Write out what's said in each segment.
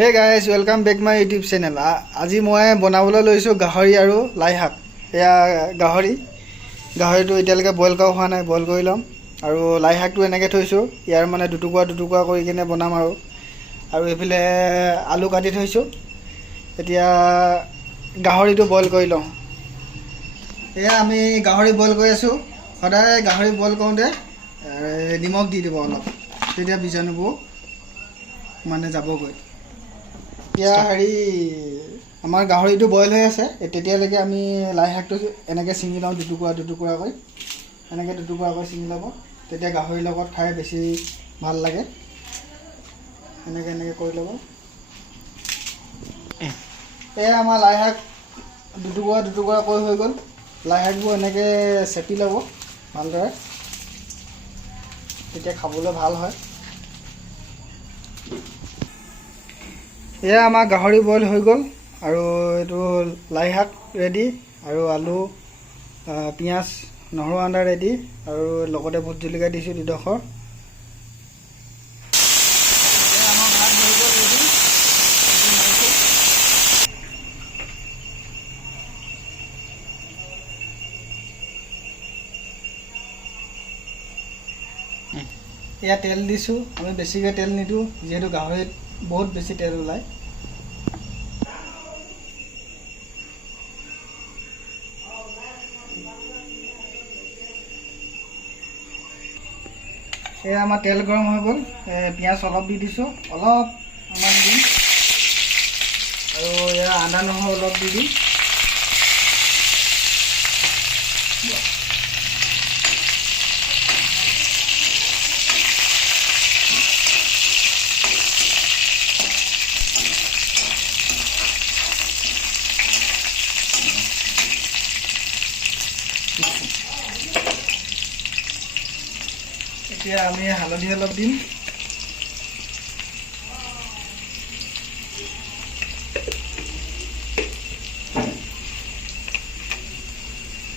Hey guys, welcome back my YouTube channel. আজি মই বনাবলৈ লৈছো গাহৰি আৰু লাই শাক। এয়া গাহৰিটো এতিয়ালৈকে বইল কৰা হোৱা নাই, বইল কৰি লম। আৰু লাই শাকটো এনেকৈ থৈছো, ইয়াৰ মানে দুটুকুৰা কৰি কিনে বনাম আৰু এফালে আলু কাটি থৈছো। এতিয়া গাহৰিটো বইল কৰি লম। এয়া আমি গাহৰি বইল কৰি আছো। সদায় গাহৰি বইল কৰোঁতে নিমখ দি দিব অলপ, তেতিয়া বীজাণুবোৰ মানে যাবগৈ। এতিয়া আমাৰ গাহৰিটো বইল হৈ আছে, তেতিয়ালৈকে আমি লাই শাকটো এনেকৈ ছিঙি লওঁ দুটুকুৰাকৈ ছিঙি ল'ব, তেতিয়া গাহৰিৰ লগত খাই বেছি ভাল লাগে। এনেকৈ কৰি ল'ব। এয়া আমাৰ লাই শাক দুটুকুৰাকৈ হৈ গ'ল। লাই শাকবোৰ এনেকৈ চেপি ল'ব ভালদৰে, তেতিয়া খাবলৈ ভাল হয়। এয়া আমাৰ গাহৰি বইল হৈ গ'ল আৰু এইটো লাই শাক ৰেডি আৰু আলু পিঁয়াজ নহৰু আদা ৰেডি আৰু লগতে ভোট জলকীয়া দিছোঁ 2ডোখৰ। এয়া তেল দিছোঁ, আমি বেছিকৈ তেল নিদিওঁ যিহেতু গাহৰিত বহুত বেছি তেল ওলায়। এয়া আমাৰ তেল গৰম হৈ গ'ল, পিঁয়াজ অলপ দি দিছোঁ, অলপমান দিম আৰু এয়া আদা নহৰু অলপ দি দিম। এতিয়া আমি হালধি অলপ দিম।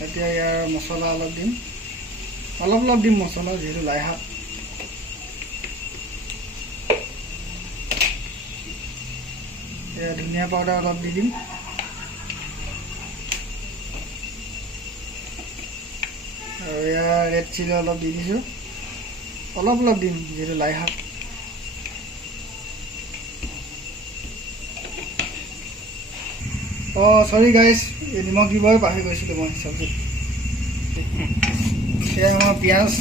এতিয়া ইয়াৰ মছলা অলপ দিম, অলপ দিম মছলা, যিহেতু লাই শাক। এয়া ধনিয়া পাউডাৰ অলপ দি দিম। আৰু এয়া ৰেড চিলি অলপ দি দিছোঁ, অলপ দিম যিহেতু লাই শাক। চৰি গাইজ, নিমখ দিবই পাহৰি গৈছিলোঁ মই চব্জিত। এয়া আমাৰ পিঁয়াজ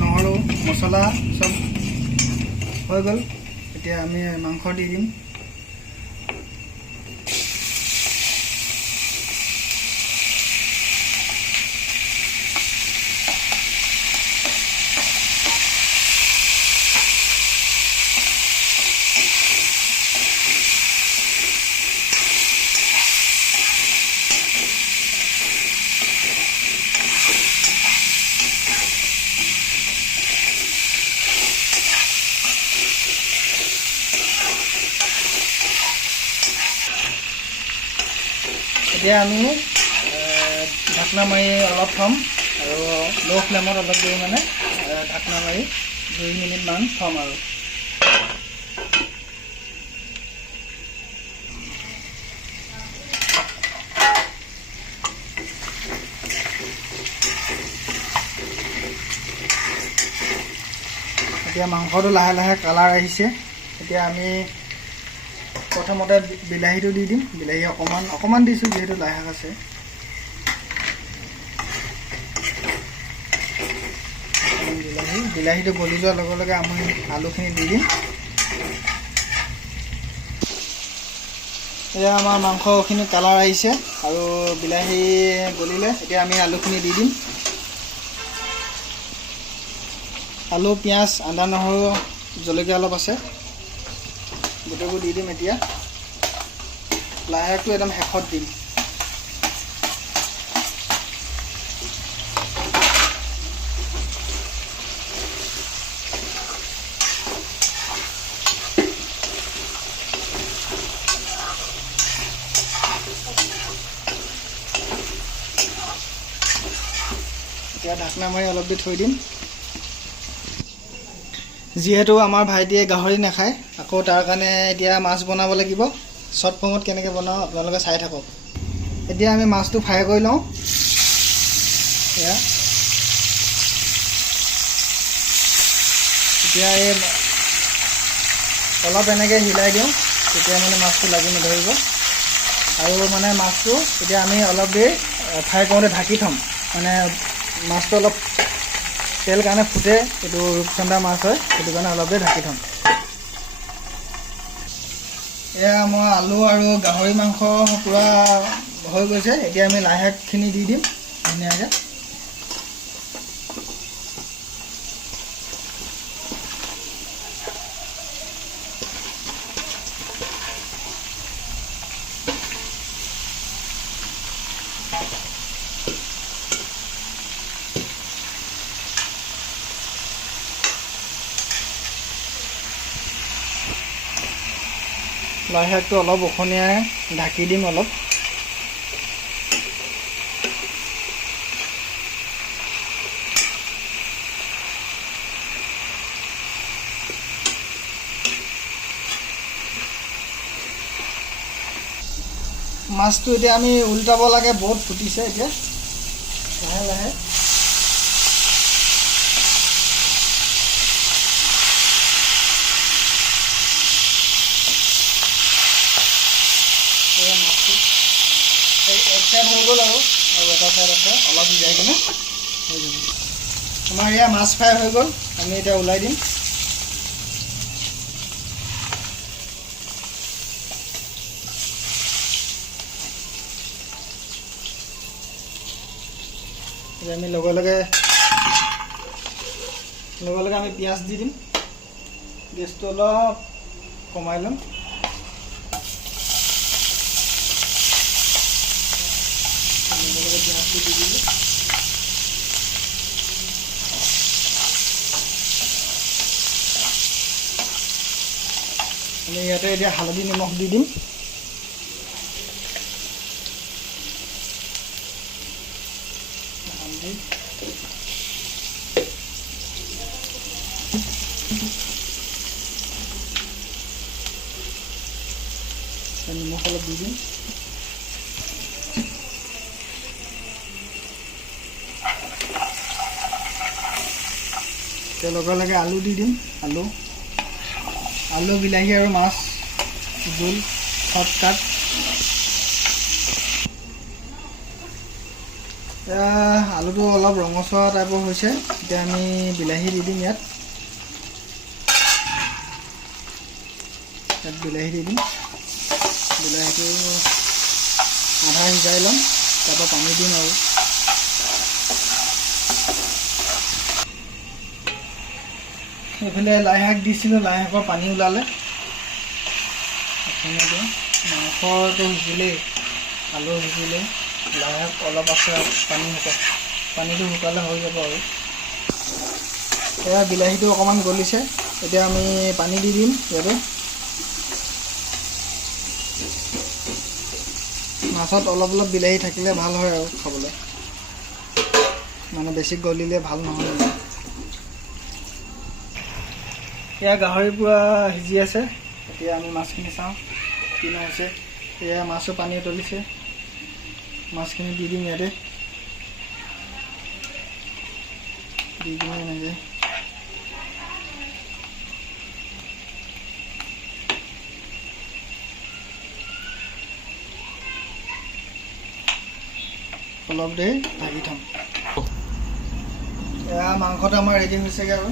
নহৰু মছলা চব হৈ গ'ল। এতিয়া আমি মাংস দি দিম। এতিয়া আমি ঢাকনা মাৰি অলপ থ'ম আৰু ল' ফ্লেমত অলপ দেৰি মানে ঢাকনা মাৰি 2 মিনিটমান থ'ম আৰু। এতিয়া মাংসটো লাহে লাহে কালাৰ আহিছে। এতিয়া আমি প্ৰথমতে বিলাহীটো দি দিম। বিলাহী অকণমান দিছোঁ যিহেতু লাই শাক আছে। বিলাহীটো গলি যোৱাৰ লগে লগে আমি আলুখিনি দি দিম। এয়া আমাৰ মাংসখিনি কালাৰ আহিছে আৰু বিলাহী গলিলে এতিয়া আমি আলুখিনি দি দিম। আলু পিঁয়াজ আদা নহৰু জলকীয়া অলপ আছে, গোটেইবোৰ দি দিম। এতিয়া লাই শাকটো একদম শেষত দিম। এতিয়া ঢাকনা মাৰি অলপ দি থৈ দিম। যিহেতু আমাৰ ভাইটিয়ে গাহৰি নাখায়, আকৌ তাৰ কাৰণে এতিয়া মাছ বনাব লাগিব। শ্বৰ্ট ফৰ্মত কেনেকৈ বনাওঁ আপোনালোকে চাই থাকক। এতিয়া আমি মাছটো ফ্ৰাই কৰি লওঁ। এয়া এতিয়া এই অলপ এনেকৈ হিলাই দিওঁ, তেতিয়া মানে মাছটো লাগি নধৰিব। আৰু মানে মাছটো এতিয়া আমি অলপ দেৰি ফ্ৰাই কৰোঁতে ঢাকি থ'ম। মানে মাছটো অলপ তেল কাৰণে ফুটে, এইটো ৰূপচন্দা মাছ হয়, সেইটো কাৰণে অলপ দেৰি ঢাকি থ'ম। এয়া মই আলু আৰু গাহৰি মাংস পূৰা হৈ গৈছে। এতিয়া আমি লাই শাকখিনি দি দিম ধুনীয়াকৈ। লাই শাকটো অলপ উখনিয়াই ঢাকি দিম অলপ। মাছটো এতিয়া আমি উল্টাব লাগে, বহুত ফুটিছে এতিয়া লাহে লাহে। এক চাইড হৈ গ'ল আৰু এটা চাইড আছে, অলপ সিজাই কিনে হৈ যাব। আমাৰ এয়া মাছ ফ্ৰাই হৈ গ'ল, আমি এতিয়া ওলাই দিম। আমি লগে লগে আমি পিঁয়াজ দি দিম। গেছটো অলপ কমাই ল'ম। পিঁয়াজটো দি দিলোঁ। আমি ইয়াতে এতিয়া হালধি নিমখ দি দিম। নিমখ অলপ দি দিম। লগে লগে আলু দি দিম। আলু বিলাহী আৰু মাছ জোল শৰ্টকাট। এতিয়া আলুটো অলপ ৰঙচুৱা টাইপৰ হৈছে, এতিয়া আমি বিলাহী দি দিম। ইয়াত বিলাহী দি দিম। বিলাহীটো আধা সিজাই ল'ম, তাৰপৰা পানী দিম আৰু। এইফালে লাই শাক দিছিলোঁ, লাই শাকৰ পানী ওলালে। মাংসটো সিজিলেই, আলু সিজিলেই, লাই শাক অলপ আছে, পানীটো শুকালে হৈ যাব আৰু। এয়া বিলাহীটো অকণমান গলিছে, এতিয়া আমি পানী দি দিম ইয়াতে। মাছত অলপ অলপ বিলাহী থাকিলে ভাল হয় আৰু খাবলৈ, মানে বেছি গলিলে ভাল নহয়। এয়া গাহৰি পূৰা সিজি আছে। এতিয়া আমি মাছখিনি চাওঁ কি হৈছে। এয়া মাছো পানী উতলিছে, মাছখিনি দি দিম ইয়াতে। দি কিনে এনেকৈ অলপ দেৰি ঢাকি থ'ম। এয়া মাংসটো আমাৰ ৰেডি হৈছেগৈ আৰু।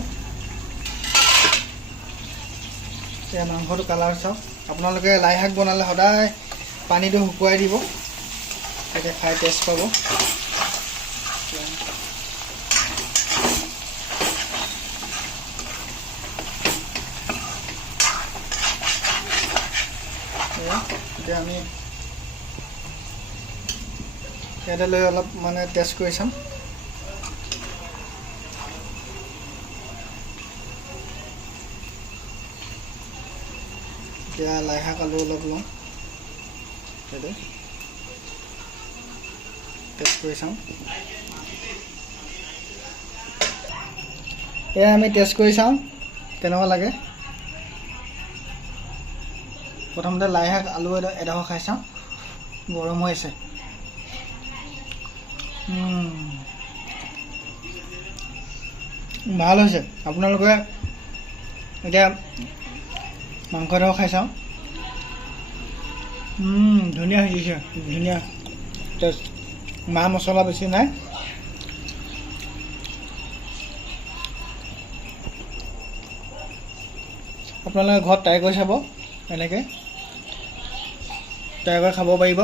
এতিয়া মাংসটো কালাৰ চাওক। আপোনালোকে লাই শাক বনালে সদায় পানীটো শুকুৱাই দিব, তেতিয়া খাই টেষ্ট পাব। এতিয়া আমি ইয়াতে লৈ অলপ মানে টেষ্ট কৰি চাম। এতিয়া লাই শাক আলু অলপ লওঁ, ইয়াতে টেষ্ট কৰি চাওঁ। এয়া আমি টেষ্ট কৰি চাওঁ কেনেকুৱা লাগে প্ৰথমতে লাই শাক আলু এডোখৰ খাই চাওঁ গৰম হৈ আছে ভাল হৈছে আপোনালোকে এতিয়া মাংস এডোখৰ খাই চাওঁ ধুনীয়া সিজিছে ধুনীয়া টেষ্ট মা মছলা বেছি নাই আপোনালোকে ঘৰত ট্ৰাই কৰি চাব এনেকৈ ট্ৰাই কৰি খাব পাৰিব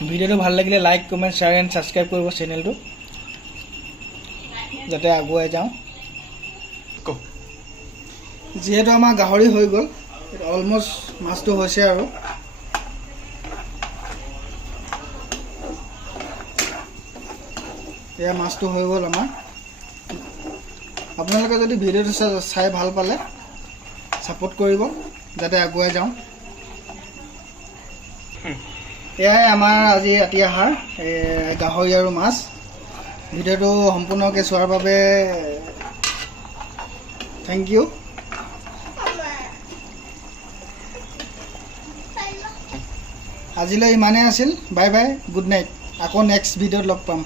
ভিডিঅ'টো ভাল লাগিলে like comment share and subscribe কৰিব চেনেলটো যাতে আগুৱাই যাওঁ যিহেতু আমাৰ গাহৰি হৈ গ'ল অলমষ্ট মাছটো হৈছে আৰু এয়া মাছটো হৈ গ'ল আমাৰ আপোনালোকে যদি ভিডিঅ'টো চাই ভাল পালে ছাপোৰ্ট কৰিব যাতে আগুৱাই যাওঁ এয়াই আমাৰ আজি ৰাতি আহাৰ গাহৰি আৰু মাছ ভিডিঅ'টো সম্পূৰ্ণকৈ চোৱাৰ বাবে থেংক ইউ আজিলৈ ইমানেই আছিল বাই বাই গুড নাইট আকৌ নেক্সট ভিডিঅ'ত লগ পাম